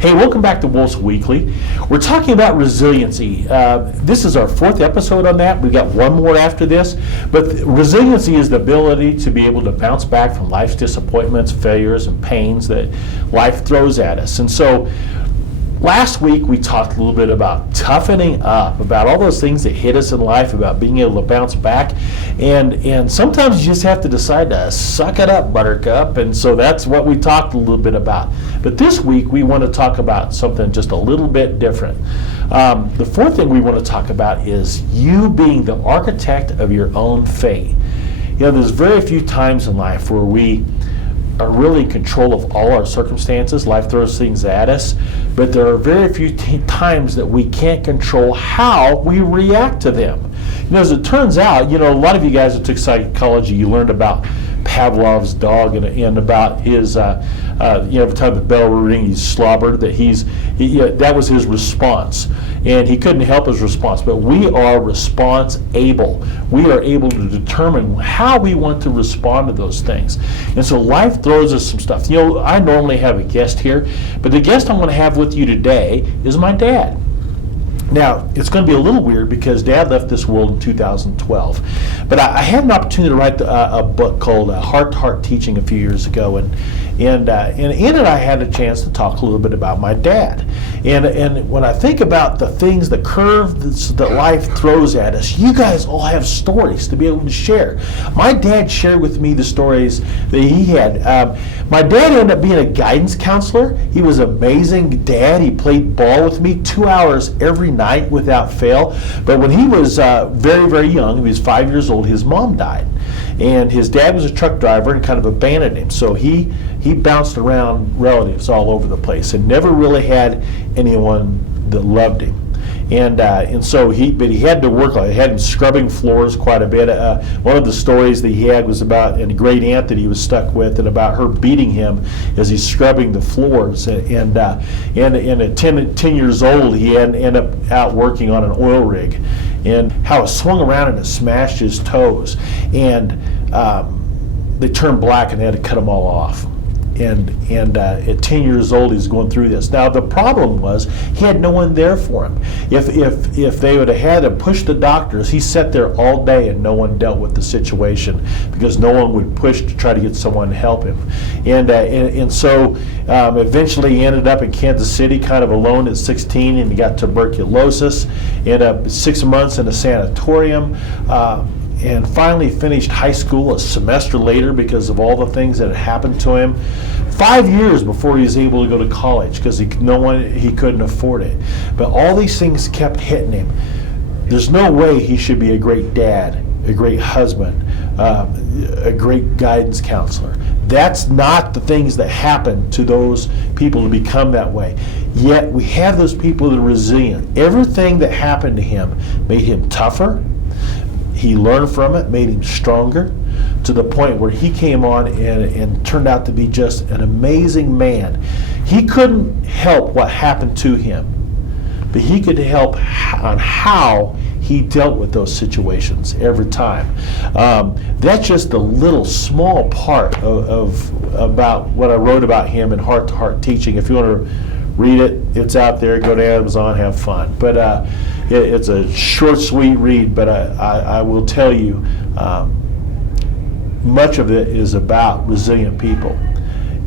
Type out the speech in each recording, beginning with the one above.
Hey, welcome back to Woolf Weekly. We're talking about resiliency. This is our fourth episode on that. We've got one more after this. But resiliency is the ability to be able to bounce back from life's disappointments, failures, and pains that life throws at us. And so last week we talked a little bit about toughening up, about all those things that hit us in life, about being able to bounce back. And sometimes you just have to decide to suck it up, buttercup. And so that's what we talked a little bit about. But this week we want to talk about something just a little bit different. The fourth thing we want to talk about is you being the architect of your own fate. You know, there's very few times in life where we are really in control of all our circumstances. Life throws things at us, but there are very few times that we can't control how we react to them. You know, as it turns out, you know, a lot of you guys that took psychology, you learned about Pavlov's dog and about his, every time the bell would ring, he slobbered, that was his response. And he couldn't help his response. But we are response able. We are able to determine how we want to respond to those things. And so life throws us some stuff. You know, I normally have a guest here, but the guest I want to have with you today is my dad. Now, it's going to be a little weird because Dad left this world in 2012. But I had an opportunity to write a book called Heart to Heart Teaching a few years ago. And in it, I had a chance to talk a little bit about my dad. And when I think about the things, the curves that life throws at us, you guys all have stories to be able to share. My dad shared with me the stories that he had. My dad ended up being a guidance counselor. He was an amazing dad. He played ball with me 2 hours every night without fail. But when he was very, very young, he was 5 years old, his mom died. And his dad was a truck driver and kind of abandoned him. So he bounced around relatives all over the place and never really had anyone that loved him. And so he had to work on it. He had him scrubbing floors quite a bit. One of the stories that he had was about a great aunt that he was stuck with, and about her beating him as he's scrubbing the floors. And at 10 years old, he ended up out working on an oil rig, and how it swung around and it smashed his toes. And they turned black, and they had to cut them all off. And at 10 years old, he's going through this. Now, the problem was he had no one there for him. If they would have had to push the doctors, he sat there all day and no one dealt with the situation because no one would push to try to get someone to help him. And so eventually he ended up in Kansas City kind of alone at 16, and he got tuberculosis, ended up 6 months in a sanatorium. And finally finished high school a semester later because of all the things that had happened to him. 5 years before he was able to go to college because he couldn't afford it. But all these things kept hitting him. There's no way he should be a great dad, a great husband, a great guidance counselor. That's not the things that happen to those people to become that way. Yet we have those people that are resilient. Everything that happened to him made him tougher. He learned from it, made him stronger, to the point where he came on and turned out to be just an amazing man. He couldn't help what happened to him, but he could help on how he dealt with those situations every time. That's just a little small part about what I wrote about him in Heart to Heart Teaching. If you want to read it, it's out there. Go to Amazon, have fun. But it's a short, sweet read, but I will tell you, much of it is about resilient people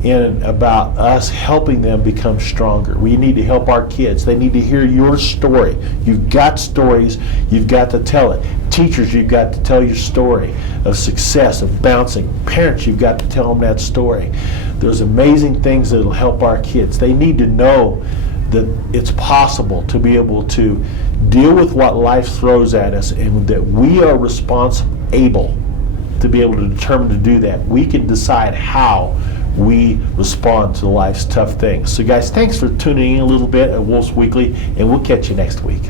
and about us helping them become stronger. We need to help our kids. They need to hear your story. You've got stories, you've got to tell it. Teachers, you've got to tell your story of success, of bouncing. Parents, you've got to tell them that story. There's amazing things that will help our kids. They need to know that it's possible to be able to deal with what life throws at us, and that we are able to be able to determine to do that. We can decide how we respond to life's tough things. So guys, thanks for tuning in a little bit at Woolf Weekly, and we'll catch you next week.